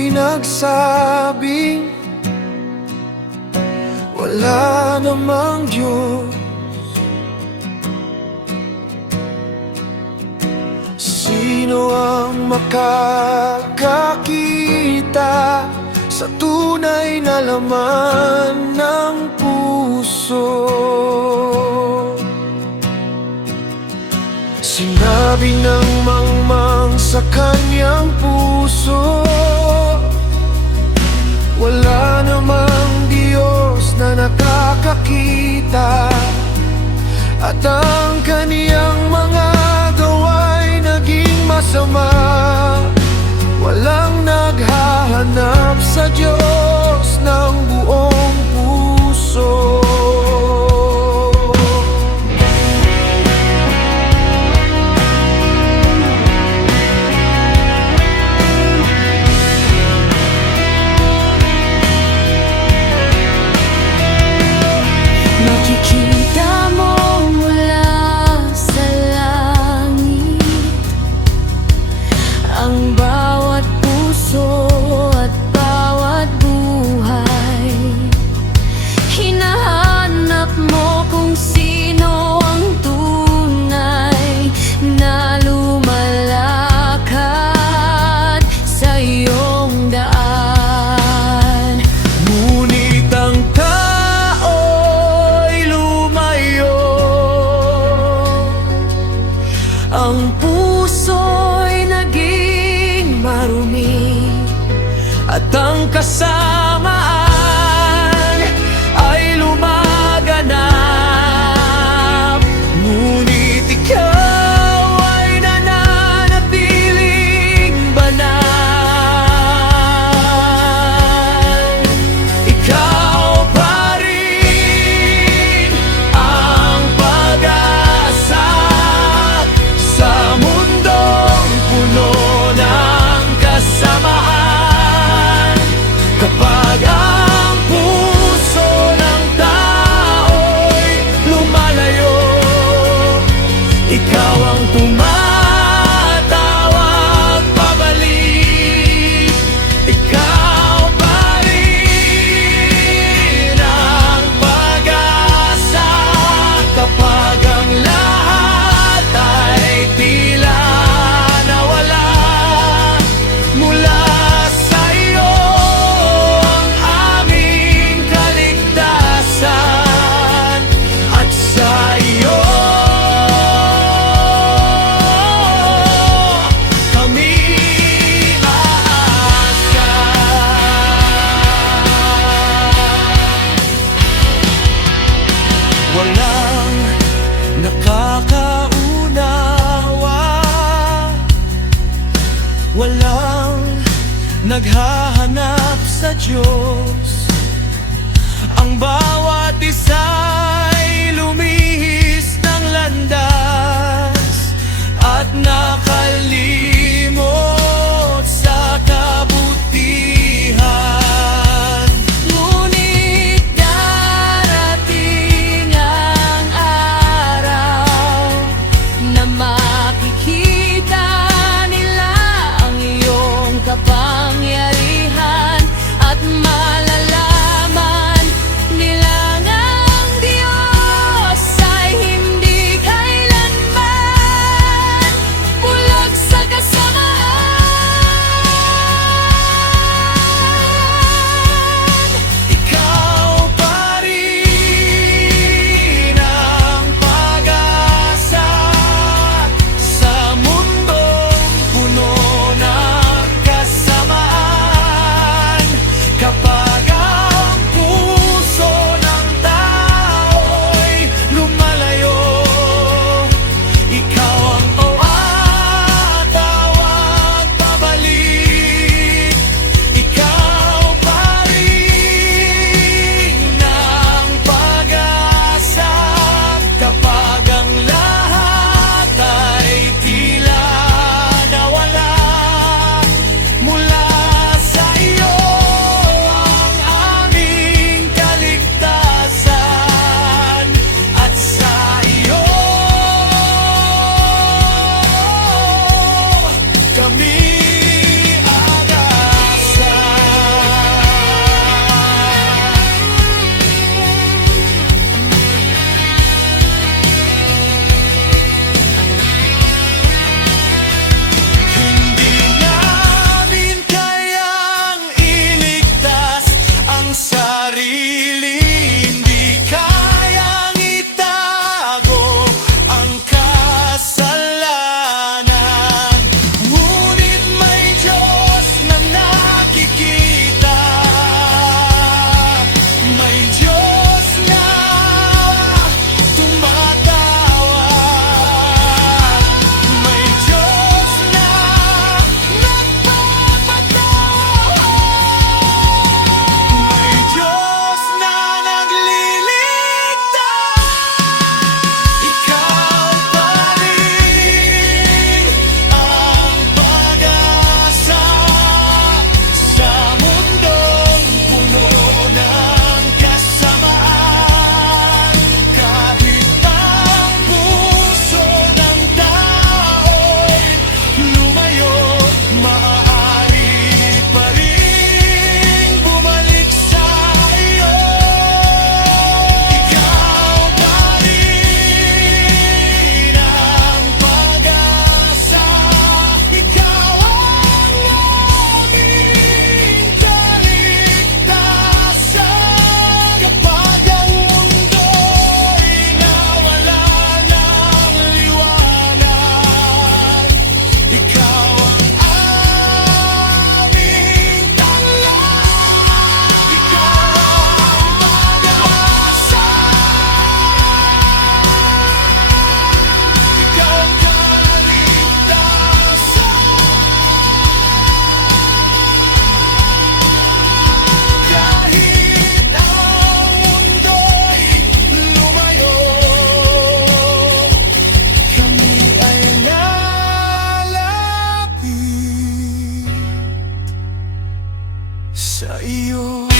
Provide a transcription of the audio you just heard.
ako'y nagsabing wala namang Diyos. Sino ang makakakita sa tunay na laman ng puso? Sinabi ng mangmang sa kanyang puso, wala namang Diyos na nakakakita, at ang kaniyang mga gawa'y naging masama. Walang naghahanap sa Diyos ng buong puso. Makikita mo mula sa langit ang bawat puso at bawat buhay. Hinahanap mo kung sino ang tunay na lumalakad sa iyong daan. Ngunit ang tao'y lumayo, ang puso'y naging marumi, at ang kasamaan ay lumaganap. Ngunit ikaw ay nananatiling banal. Ikaw pa rin ang pag-asa sa mundong puno ng kasamahan. Kapag ang puso ng tao'y lumalayo, ikaw ang tumatawag pabalik. Ikaw pa rin ang pag-asa kapag ang lahat ay tila nawala. Mula sa iyo ang aming kaligtasan, at sa iyo kami aasa. Walang nakakaunawa, walang naghahanap sa Diyos. Ang bawat isa'y lumihis ng landas at nakalimot sa kabutihan. Ngunit darating ang araw na makikita nila ang iyong kapangyarihan, at malalaman nilang ang Diyos sa iyo.